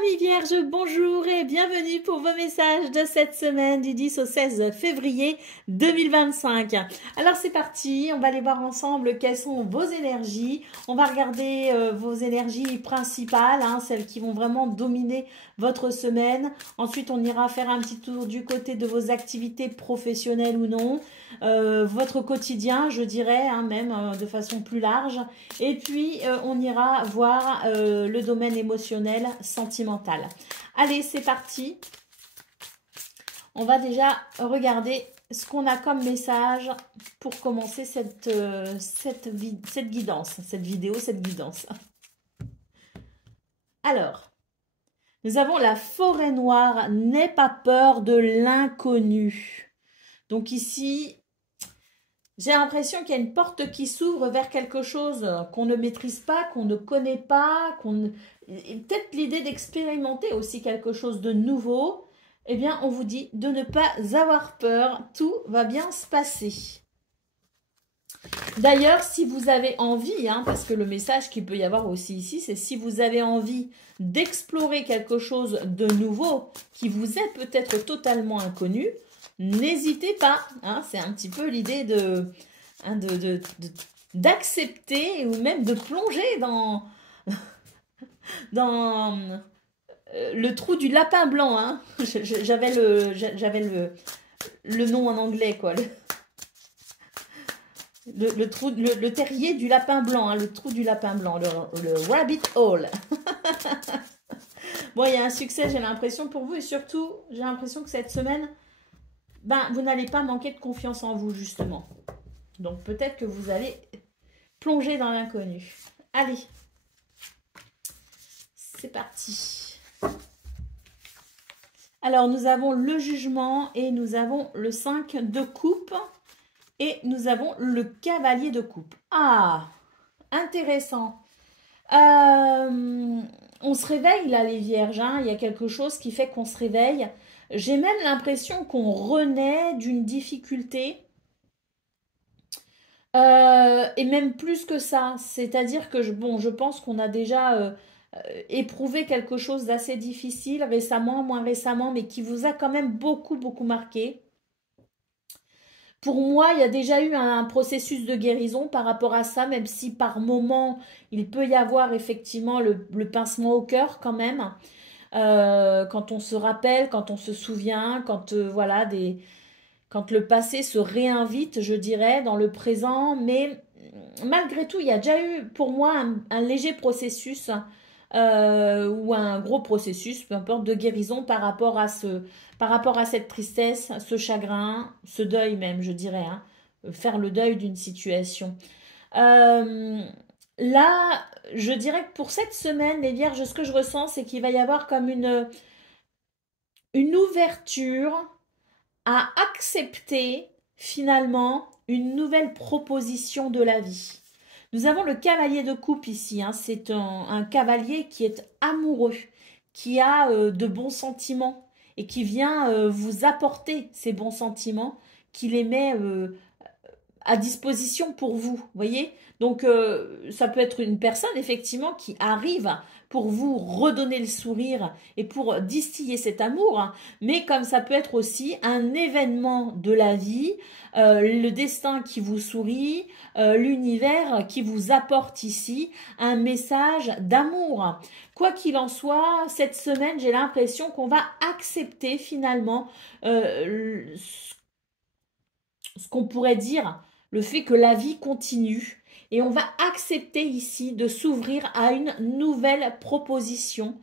Amis Vierges, bonjour et bienvenue pour vos messages de cette semaine du 10 au 16 février 2025. Alors c'est parti, on va aller voir ensemble quelles sont vos énergies. On va regarder vos énergies principales, celles qui vont vraiment dominer votre semaine. Ensuite, on ira faire un petit tour du côté de vos activités professionnelles ou non. Votre quotidien, je dirais, même de façon plus large. Et puis, on ira voir le domaine émotionnel, sentimental. Allez, c'est parti. On va déjà regarder ce qu'on a comme message pour commencer cette guidance, cette vidéo, cette guidance. Alors, nous avons la forêt noire, n'aie pas peur de l'inconnu. Donc ici, j'ai l'impression qu'il y a une porte qui s'ouvre vers quelque chose qu'on ne maîtrise pas, qu'on ne connaît pas, peut-être l'idée d'expérimenter aussi quelque chose de nouveau. Eh bien, on vous dit de ne pas avoir peur, tout va bien se passer. D'ailleurs, si vous avez envie, parce que le message qu'il peut y avoir aussi ici, c'est si vous avez envie d'explorer quelque chose de nouveau qui vous est peut-être totalement inconnu, n'hésitez pas, c'est un petit peu l'idée d'accepter ou même de plonger dans le trou du lapin blanc. J'avais le nom en anglais, quoi. Le terrier du lapin blanc, le trou du lapin blanc, le rabbit hole. Bon, il y a un succès, j'ai l'impression, pour vous. Et surtout, j'ai l'impression que cette semaine, vous n'allez pas manquer de confiance en vous, justement. Donc, peut-être que vous allez plonger dans l'inconnu. Allez, c'est parti. Alors, nous avons le jugement et nous avons le 5 de coupe et nous avons le cavalier de coupe. Ah, intéressant. On se réveille là, les vierges. Il y a quelque chose qui fait qu'on se réveille. J'ai même l'impression qu'on renaît d'une difficulté. Et même plus que ça. C'est-à-dire que je pense qu'on a déjà éprouvé quelque chose d'assez difficile récemment, moins récemment, mais qui vous a quand même beaucoup, beaucoup marqué. Pour moi, il y a déjà eu un processus de guérison par rapport à ça, même si par moment, il peut y avoir effectivement le pincement au cœur quand même. Quand on se rappelle, quand on se souvient, quand quand le passé se réinvite, je dirais, dans le présent. Mais malgré tout, il y a déjà eu pour moi un léger processus ou un gros processus, peu importe, de guérison par rapport à cette tristesse, ce chagrin, ce deuil même, je dirais, faire le deuil d'une situation. Là, je dirais que pour cette semaine, les vierges, ce que je ressens, c'est qu'il va y avoir comme une ouverture à accepter finalement une nouvelle proposition de la vie. Nous avons le cavalier de coupe ici. C'est un cavalier qui est amoureux, qui a de bons sentiments et qui vient vous apporter ces bons sentiments, qui les met à disposition pour vous, voyez. Donc, ça peut être une personne, effectivement, qui arrive pour vous redonner le sourire et pour distiller cet amour, mais comme ça peut être aussi un événement de la vie, le destin qui vous sourit, l'univers qui vous apporte ici un message d'amour. Quoi qu'il en soit, cette semaine, j'ai l'impression qu'on va accepter finalement ce qu'on pourrait dire, le fait que la vie continue. Et on va accepter ici de s'ouvrir à une nouvelle proposition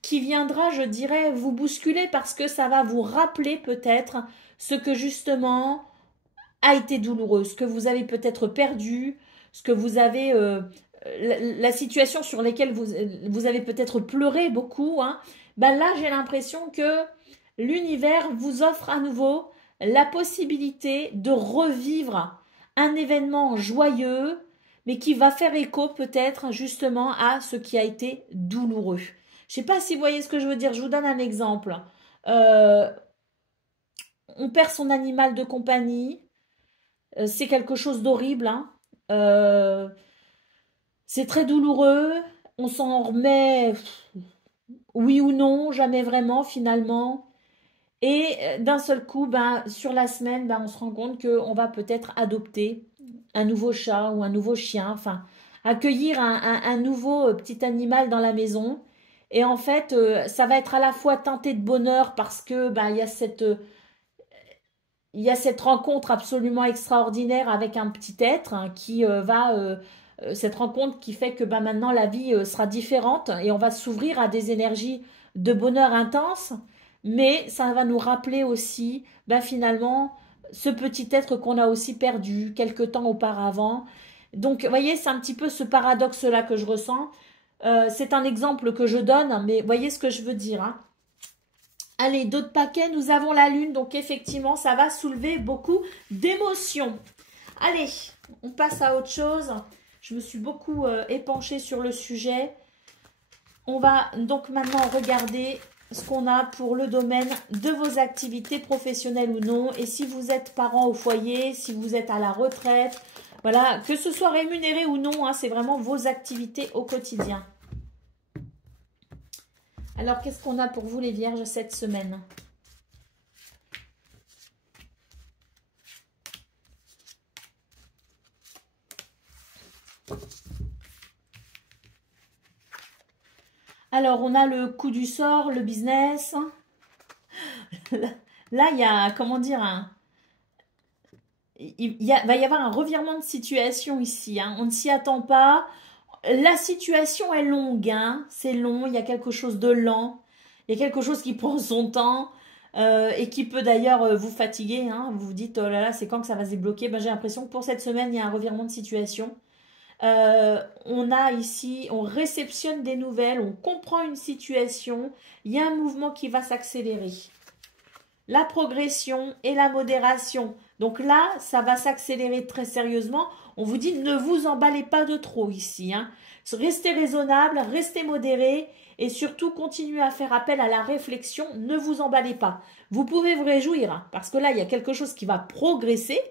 qui viendra, je dirais, vous bousculer parce que ça va vous rappeler peut-être ce que justement a été douloureux, ce que vous avez peut-être perdu, ce que vous avez, la situation sur laquelle vous avez peut-être pleuré beaucoup. Là, j'ai l'impression que l'univers vous offre à nouveau la possibilité de revivre un événement joyeux, mais qui va faire écho peut-être justement à ce qui a été douloureux. Je ne sais pas si vous voyez ce que je veux dire, je vous donne un exemple. On perd son animal de compagnie, c'est quelque chose d'horrible, c'est très douloureux, on s'en remet oui ou non, jamais vraiment finalement. Et d'un seul coup, ben, sur la semaine, ben, on se rend compte qu'on va peut-être adopter un nouveau chat ou un nouveau chien, enfin, accueillir un nouveau petit animal dans la maison. Et en fait, ça va être à la fois teinté de bonheur parce que ben, il y a cette rencontre absolument extraordinaire avec un petit être hein, qui cette rencontre qui fait que ben, maintenant la vie sera différente et on va s'ouvrir à des énergies de bonheur intense, mais ça va nous rappeler aussi ben, finalement ce petit être qu'on a aussi perdu quelque temps auparavant. Donc, vous voyez, c'est un petit peu ce paradoxe-là que je ressens. C'est un exemple que je donne, mais voyez ce que je veux dire. Hein. Allez, d'autres paquets, nous avons la lune, donc effectivement, ça va soulever beaucoup d'émotions. Allez, on passe à autre chose. Je me suis beaucoup épanchée sur le sujet. On va donc maintenant regarder ce qu'on a pour le domaine de vos activités professionnelles ou non. Et si vous êtes parent au foyer, si vous êtes à la retraite, voilà, que ce soit rémunéré ou non, hein, c'est vraiment vos activités au quotidien. Alors, qu'est-ce qu'on a pour vous les vierges cette semaine ? Alors, on a le coup du sort, le business. Là, il y a, comment dire, va y avoir un revirement de situation ici. Hein. On ne s'y attend pas. La situation est longue. Hein. C'est long, il y a quelque chose de lent. Il y a quelque chose qui prend son temps et qui peut d'ailleurs vous fatiguer. Hein. Vous vous dites, oh là là, c'est quand que ça va se débloquer ben, j'ai l'impression que pour cette semaine, il y a un revirement de situation. On a ici, on réceptionne des nouvelles, on comprend une situation, il y a un mouvement qui va s'accélérer. La progression et la modération. Donc là, ça va s'accélérer très sérieusement. On vous dit, ne vous emballez pas de trop ici. Hein. Restez raisonnable, restez modéré et surtout continuez à faire appel à la réflexion. Ne vous emballez pas. Vous pouvez vous réjouir hein, parce que là, il y a quelque chose qui va progresser,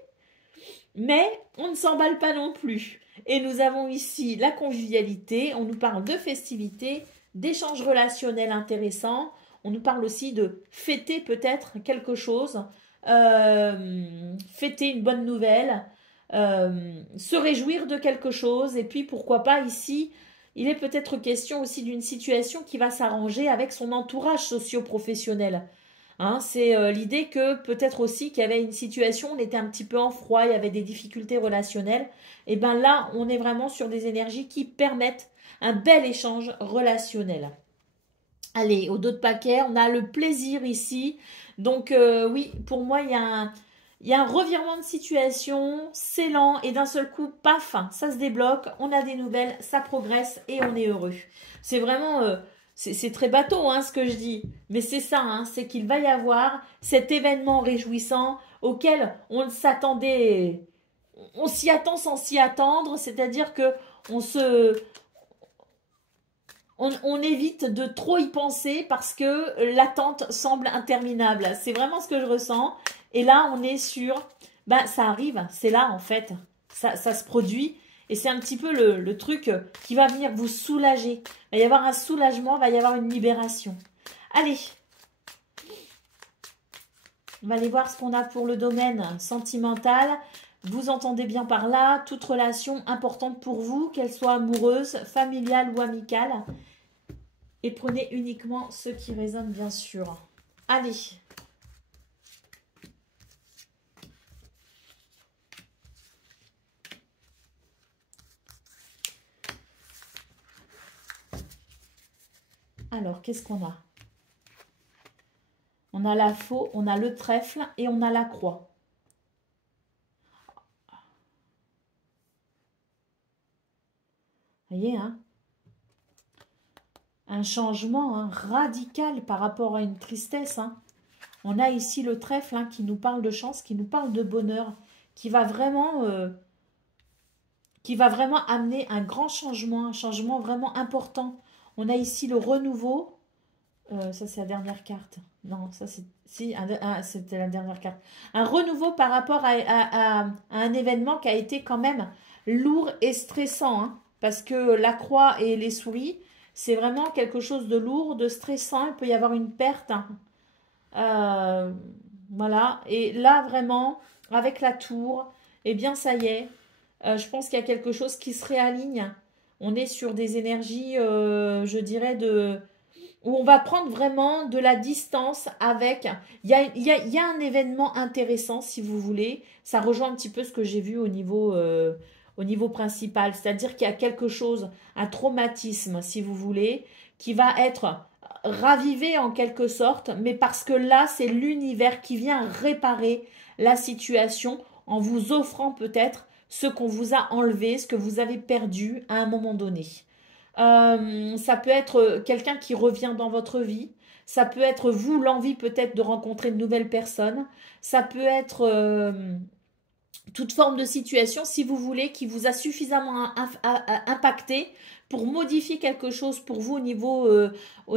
mais on ne s'emballe pas non plus. Et nous avons ici la convivialité, on nous parle de festivités, d'échanges relationnels intéressants, on nous parle aussi de fêter peut-être quelque chose, fêter une bonne nouvelle, se réjouir de quelque chose, et puis pourquoi pas ici, il est peut-être question aussi d'une situation qui va s'arranger avec son entourage socio-professionnel. Hein, c'est l'idée que peut-être aussi qu'il y avait une situation, on était un petit peu en froid, il y avait des difficultés relationnelles. Et bien là, on est vraiment sur des énergies qui permettent un bel échange relationnel. Allez, au dos de paquet, on a le plaisir ici. Donc oui, pour moi, il y a un revirement de situation, c'est lent et d'un seul coup, paf, ça se débloque, on a des nouvelles, ça progresse et on est heureux. C'est vraiment... c'est très bateau hein, ce que je dis, mais c'est ça, hein, c'est qu'il va y avoir cet événement réjouissant auquel on s'attendait, on s'y attend sans s'y attendre, c'est-à-dire que on évite de trop y penser parce que l'attente semble interminable. C'est vraiment ce que je ressens. Et là, on est sur, ben ça arrive, c'est là en fait, ça se produit. Et c'est un petit peu le truc qui va venir vous soulager. Il va y avoir un soulagement, il va y avoir une libération. Allez, on va aller voir ce qu'on a pour le domaine sentimental. Vous entendez bien par là, toute relation importante pour vous, qu'elle soit amoureuse, familiale ou amicale. Et prenez uniquement ce qui résonne, bien sûr. Allez. Alors, qu'est-ce qu'on a? On a la faux, on a le trèfle et on a la croix. Vous voyez, hein? Un changement hein, radical par rapport à une tristesse. Hein. On a ici le trèfle hein, qui nous parle de chance, qui nous parle de bonheur, qui va vraiment amener un grand changement, un changement vraiment important. On a ici le renouveau. Ça, c'est la dernière carte. Non, ça, c'est... Si, c'était la dernière carte. Un renouveau par rapport à un événement qui a été quand même lourd et stressant. Hein, parce que la croix et les souris, c'est vraiment quelque chose de lourd, de stressant. Il peut y avoir une perte. Voilà. Et là, vraiment, avec la tour, eh bien, ça y est. Je pense qu'il y a quelque chose qui se réaligne. On est sur des énergies, je dirais, où on va prendre vraiment de la distance avec. Il y a un événement intéressant, si vous voulez. Ça rejoint un petit peu ce que j'ai vu au niveau principal. C'est-à-dire qu'il y a quelque chose, un traumatisme, si vous voulez, qui va être ravivé en quelque sorte, mais parce que là, c'est l'univers qui vient réparer la situation en vous offrant peut-être ce qu'on vous a enlevé, ce que vous avez perdu à un moment donné. Ça peut être quelqu'un qui revient dans votre vie. Ça peut être vous, l'envie peut-être de rencontrer de nouvelles personnes. Ça peut être toute forme de situation, si vous voulez, qui vous a suffisamment impacté pour modifier quelque chose pour vous au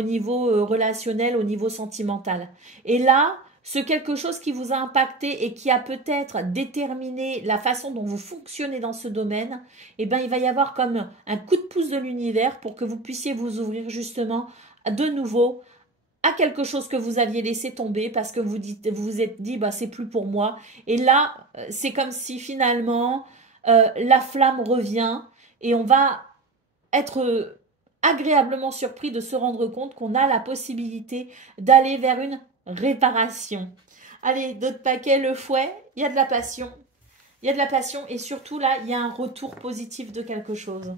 niveau relationnel, au niveau sentimental. Et là, ce quelque chose qui vous a impacté et qui a peut-être déterminé la façon dont vous fonctionnez dans ce domaine, eh ben, il va y avoir comme un coup de pouce de l'univers pour que vous puissiez vous ouvrir justement de nouveau à quelque chose que vous aviez laissé tomber parce que vous vous êtes dit bah c'est plus pour moi, et là c'est comme si finalement la flamme revient et on va être agréablement surpris de se rendre compte qu'on a la possibilité d'aller vers une réparation. Allez, d'autres paquets, le fouet, il y a de la passion. Il y a de la passion et surtout là, il y a un retour positif de quelque chose.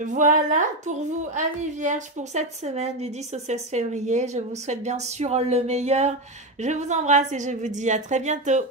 Voilà pour vous, amis vierges, pour cette semaine du 10 au 16 février. Je vous souhaite bien sûr le meilleur. Je vous embrasse et je vous dis à très bientôt.